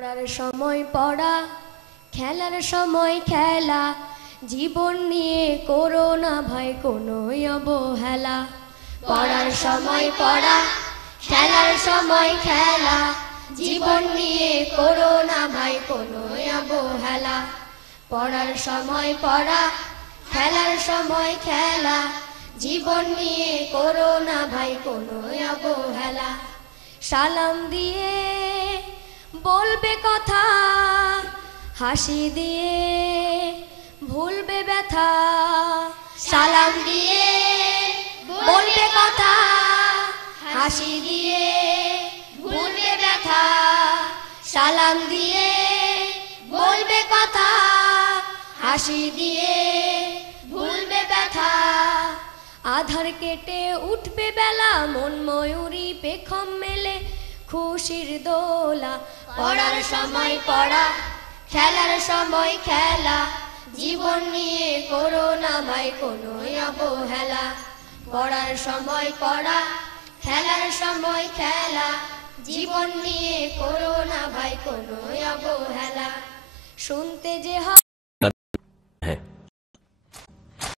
পড়ার সময় পড়া, খেলার সময় খেলা, জীবন নিয়ে করো না ভাই কোনো অবহেলা। পড়ার সময় পড়া, খেলার সময় খেলা, জীবন নিয়ে করো না ভাই কোনো অবহেলা। পড়ার সময় পড়া, খেলার সময় খেলা, জীবন নিয়ে করো না ভাই কোনো অবহেলা। সালাম দিয়ে বলবে কথা, হাসি দিয়ে ভুলবে ব্যথা। সালাম দিয়ে বলবে কথা, হাসি দিয়ে ভুলবে ব্যথা। সালাম দিয়ে বলবে কথা, হাসি দিয়ে ভুলবে ব্যথা। আধার কেটে উঠবে বেলা, মন ময়ূরী পেখম মেলে খুশির দোলা। পড়ার সময় পড়া, খেলার সময় খেলা, জীবন নিয়ে করো না ভাই কোনো অবহেলা। পড়ার সময় পড়া, খেলার সময় খেলা, জীবন নিয়ে করো না ভাই কোনো অবহেলা। শুনতে যে